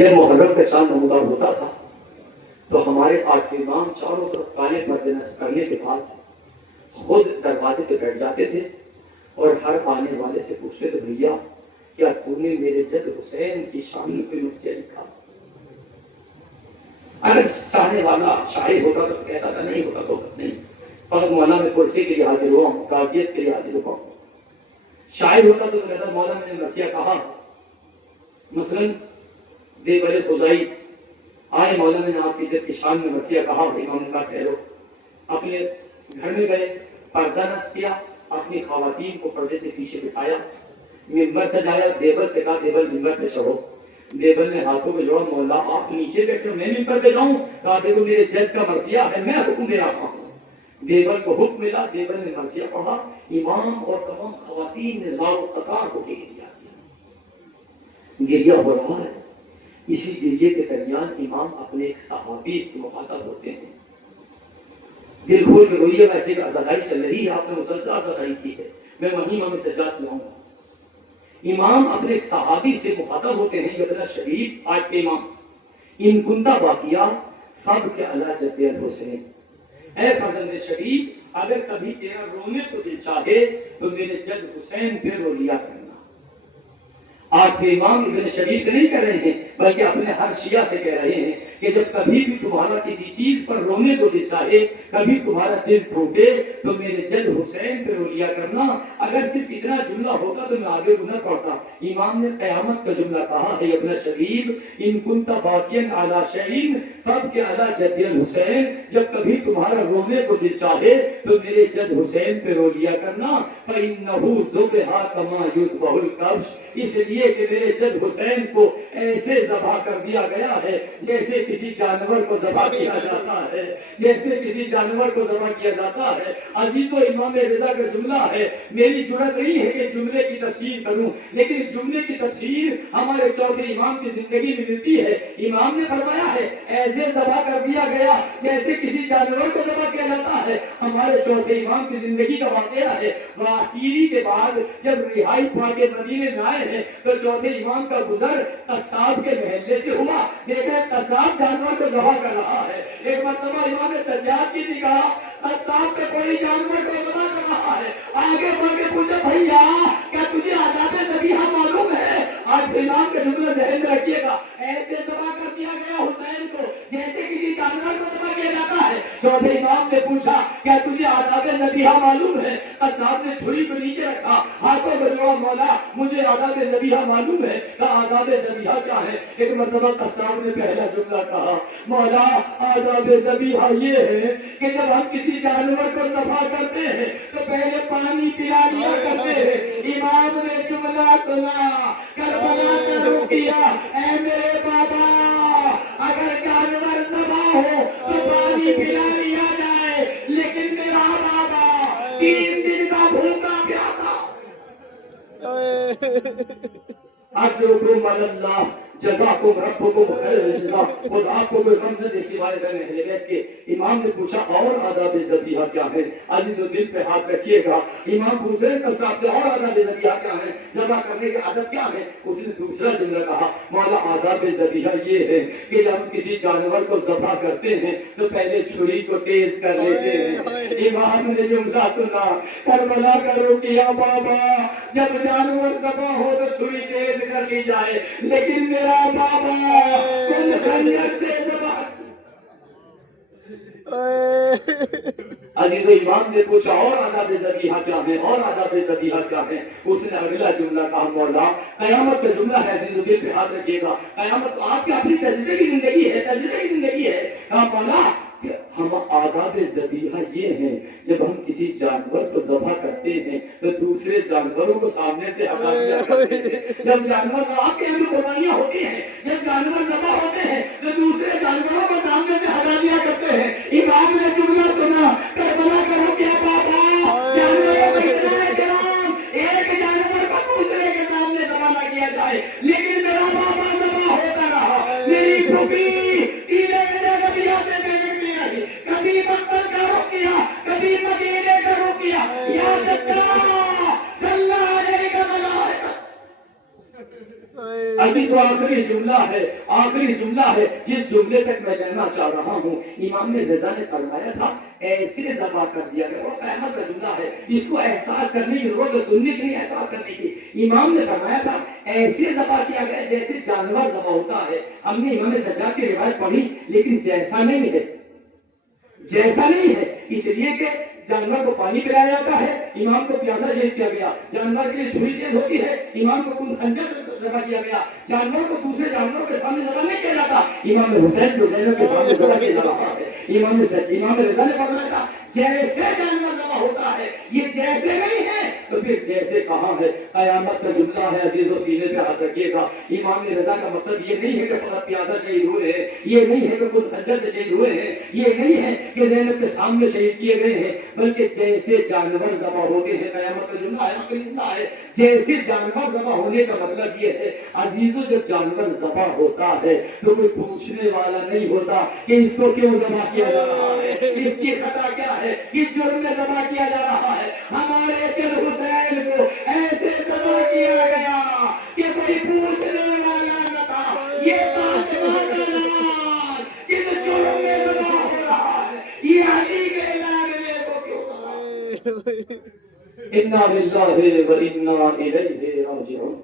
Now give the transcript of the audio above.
جب محرم کا چاند نمودار ہوتا تھا تو ہمارے 8 امام چاروں طرف کالے پردے نصب کرنے کے بعد خود دروازے پہ بیٹھ جاتے تھے اور ہر آنے والے سے پوچھتے تھے بھیا کیا تو نے میرے جد حسین کی شان میں کوئی نقصے لکھا؟ اگر چاہنے والا شاعر ہوتا تو کہتا تھا نہیں ہوتا تو نہیں، فقط مولا میں کرسی کے لیے حاضر ہوا ہوں، غازیت کے لیے حاضر ہوا ہوں۔ شاعر ہوتا تو کہتا مولا میں نے نصیحت کہا، مثلاً بے بڑے خدائی آئے مولا میں نے آپ کی عزت کی شان میں وصیہ کہا، امام نے کہا ٹھہرو، اپنے گھر میں گئے، پردہ نصب کیا، اپنی خواتین کو پردے سے پیچھے بٹھایا، ممبر سجایا، دیبل سے کہا دیبل ممبر پہ چڑھو، دیبل نے ہاتھوں پہ جوڑا مولا آپ نیچے بیٹھے ہو میں ممبر پہ جاؤں؟ کہا دیکھو میرے جج کا مرثیہ ہے میں حکم دے رہا ہوں۔ دیبل کو حکم ملا، دیبل نے مرثیہ پڑھا، امام اور تمام خواتین نے زار و قطار ہو کے گریہ ہو رہا ہے۔ اسی گریے کے درمیان امام اپنے ایک صحابی سے مخاطب ہوتے ہیں، دل کھول کے روئیے گا، ایسے عزاداری چل رہی ہے، آپ نے مسلسل عزاداری کی ہے، میں وہیں امام سجاد لاؤں گا۔ امام اپنے ایک صحابی سے مخاطب ہوتے ہیں، یبنا شریف آج کے امام، ان کنتا باقیہ فب کے علا جد الحسین، اے فرزند شریف اگر کبھی تیرا رونے کو دل چاہے تو میرے جد حسین پہ رو لیا کرنا۔ آج امام ابن شریف سے نہیں کہہ رہے ہیں بلکہ اپنے ہر شیعہ سے کہہ رہے ہیں کہ جب کبھی بھی تمہارا کسی چیز پر رونے کو دل چاہے، کبھی تمہارا دل ٹوٹے تو میرے جد حسین پہ رو لیا کرنا۔ اگر صرف اتنا جملہ ہوتا تو میں آگے نہ پڑھتا۔ امام نے قیامت کا جملہ کہا ہے، ابن شریف ان کنت باقیا علی شیء فابکی علی جد الحسین، جب کبھی تمہارا رونے کو دل چاہے تو میرے جد حسین پہ رو لیا کرنا۔ فإنه ذبح كما يذبح الكبش، اس لیے کہ میرے جد حسین کو ایسے ذبح کر دیا گیا ہے جیسے کسی جانور کو ذبح کیا جاتا ہے، جیسے کسی جانور کو ذبح کیا جاتا ہے۔ عزیز و امام رضا کا جملہ ہے، میری جرأت نہیں ہے کہ جملے کی تفسیر کروں، لیکن جملے کی تفسیر ہمارے چوتھے امام کی زندگی میں ملتی ہے۔ امام نے فرمایا ہے ایسے ذبح کر دیا گیا جیسے کسی جانور کو ذبح کیا جاتا ہے۔ ہمارے چوتھے امام کی زندگی کا واقعہ ہے، واسیری کے بعد جب رہائی پا کے مدینے میں آئے ہیں تو چوتھے امام کا گزر قصاب کے محلے سے ہوا، دیکھا قصاب جانور کو ذبح کر رہا ہے۔ ایک مرتبہ امام سجاد کی نگاہ قصاب پہ کوئی جانور کو ذبح کر رہا ہے، آگے بڑھ کے پوچھا بھیا کیا تجھے آداب ذبیحہ معلوم ہے؟ آج امام کا جملہ ذہن میں رکھیے گا، ایسے ذبح کر دیا گیا حسین کو جیسے کسی جانور کو ذبح کیا جاتا ہے۔ چوتھے امام نے پوچھا کیا تجھے آداب ذبیحہ معلوم ہے؟ قصاب نے چھری کو نیچے رکھا، ہاتھوں کو جوڑا، مولا مجھے آداب ذبیحہ معلوم ہے۔ کہا آداب ذبیحہ کیا ہے؟ ایک مرتبہ قصاب نے پہلا جملہ کہا، مولا آداب ذبیحہ یہ ہے کہ جب ہم کسی جانور کو ذبح کرتے ہیں تو پہلے پانی پلا لیا کرتے ہیں۔ امام نے جملہ سنا، کربلا کا رقیہ، اے میرے بابا اگر جانور ذبح ہو تو پانی پلا لیا جائے، لیکن میرا بابا 3 دن کا بھوکا پیاسا۔ اجرکم علی اللہ جزاکم ربکم خیر الجزا۔ خدا آپ کو کوئی غم نہ دے سوائے غم اہل بیت کے۔ امام نے پوچھا اور آداب ذبیحہ کیا ہے؟ عزیز و دل پہ ہاتھ رکھیے گا، امام پوچھ رہے ہیں قصاب سے اور آداب ذبیحہ کیا ہے، ذبح کرنے کے ادب کیا ہے؟ اس نے دوسرا جملہ کہا، مولا آداب ذبیحہ یہ ہے کہ جب کسی جانور کو ذبح کرتے ہیں تو پہلے چھری کو تیز کر لیتے ہیں۔ امام نے جملہ سنا، کربلا کا رقیہ بابا جب جانور ذبح ہو تو چھری تیز کر لی جائے، لیکن میرا بابا کل خنجر سے ذبح۔ عزیز امام نے پوچھا اور آداب ذبیحہ کیا ہے، اور آداب ذبیحہ کیا ہے؟ اس نے اگلا جملہ کہا، مولا قیامت کا جملہ ہے، عزیز دل پہ ہاتھ رکھیے گا، قیامت آپ کی اپنی تجربے کی زندگی ہے، تجربے کی زندگی ہے۔ کہا مولا ہم آداب ذبیحہ یہ ہیں جب ہم کسی جانور کو ذبح کرتے ہیں تو دوسرے جانوروں کو سامنے سے ہٹا دیا کرتے ہیں۔ جب جانور آپ کے اندر قربانیاں ہوتی ہیں، جب جانور ذبح ہوتے ہیں تو دوسرے جانوروں کو سامنے سے ہٹا دیا کرتے ہیں۔ امام نے جملہ سنا، کربلا کرو کیا بابا جانوروں کا اتنا احترام، ایک جانور کو دوسرے کے سامنے ذبح نہ کیا جائے، لیکن میرا بابا ذبح ہوتا رہا، میری پھوپھی کبھی مقتل کا رخ کیا، کبھی مدینے کا رخ کیا، یا صلی اللہ علیہ وسلم۔ عزیز و آخری آخری جملہ ہے جس جملے تک میں جاننا چاہ رہا ہوں. امام رضا نے فرمایا تھا ایسے ذبح کر دیا گیا. وہ قیامت کا جملہ ہے, اس کو احساس کرنے کی ضرورت ہے, سننے کی نہیں, احساس کرنے کی. امام نے فرمایا تھا ایسے ذبح کیا گیا جیسے جانور ذبح ہوتا ہے. ہم نے امام سجاد کی روایت پڑھی لیکن جیسا نہیں ہے, اس لیے کہ جانور کو پانی پلایا جاتا ہے, امام کو پیاسا شہید کیا گیا. جانور کے لیے چھری تیز ہوتی ہے, امام کو خون خنجر سے ذبح کیا گیا. جانور کو دوسرے جانوروں کے سامنے ذبح نہیں کیا جاتا, امام حسین کو زینب کے سامنے ذبح کیا جا رہا ہے. امام رضا نے فرمایا تھا جیسے جانور ذبح ہوتا ہے, یہ جیسے نہیں ہے تو پھر جیسے کہاں ہے. قیامت کا جملہ ہے عزیزو, سینے پہ ہاتھ رکھیے گا. امام رضا کا مقصد یہ نہیں ہے کہ فقط پیاسا شہید ہوئے ہیں, یہ نہیں ہے کہ خود خنجر سے شہید ہوئے ہیں, یہ نہیں ہے کہ زینب کے سامنے شہید کیے گئے ہیں, بلکہ جیسے جانور ذبح ہوتے ہیں. قیامت کا جملہ ہے, آخری جملہ ہے, جیسے جانور ذبح ہونے کا مطلب یہ ہے عزیزو جب جانور ذبح ہوتا ہے تو کوئی پوچھنے والا نہیں ہوتا کہ اس کو کیوں ذبح کیا جا رہا ہے, اس کی خطا کیا ہے, کس جرم میں ذبح کیا جا رہا ہے. ہمارے چل حسین کو ایسے ذبح کیا گیا کہ کوئی پوچھنے والا نہ تھا. یہ فاطمہ کا لال کس جرم میں ذبح ہو رہا ہے, یہ علی کے لاڈلے کو کیوں ذبح. انا للہ و انا الیہ راجعون.